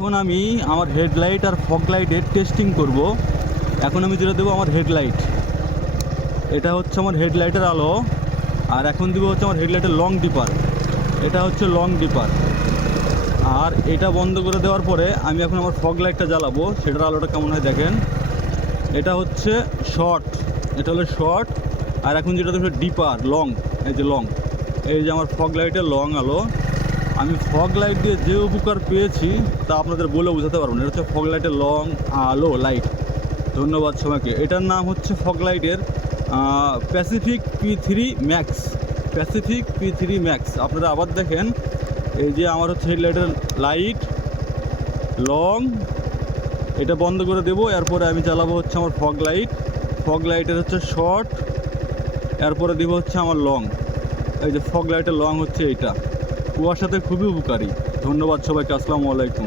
এখন আমি আমার হেডলাইট আর ফগ লাইটের টেস্টিং করব। এখন আমি যেটা দেবো আমার হেডলাইট, এটা হচ্ছে আমার হেডলাইটের আলো। আর এখন দেবো হচ্ছে আমার হেডলাইটের লং ডিপার, এটা হচ্ছে লং ডিপার। আর এটা বন্ধ করে দেওয়ার পরে আমি এখন আমার ফগ লাইটটা জ্বালাবো, সেটার আলোটা কেমন হয় দেখেন। এটা হচ্ছে শর্ট, এটা হলো শর্ট। আর এখন যেটা দেখো ডিপার লং, এই যে লং, এই যে আমার ফগ লাইটের লং আলো। আমি ফগ লাইট দিয়ে যে উপকার পেয়েছি তা আপনাদের বলে বোঝাতে পারবো না। এটা হচ্ছে ফগ লাইটের লং আলো লাইট। ধন্যবাদ সবাইকে। এটার নাম হচ্ছে ফগ লাইটের Pacific P3 max, Pacific P3 max. আপনারা আবার দেখেন, এই যে আমার হচ্ছে হেডলাইটের লাইট লং, এটা বন্ধ করে দেবো। এরপরে আমি চালাবো হচ্ছে আমার ফগ লাইট, ফগ লাইটের হচ্ছে শর্ট, এরপরে দেবো হচ্ছে আমার লং। এই যে ফগ লাইটের লং হচ্ছে এইটা, কুয়াশাতে খুবই উপকারী। ধন্যবাদ সবাইকে, আসসালামু আলাইকুম।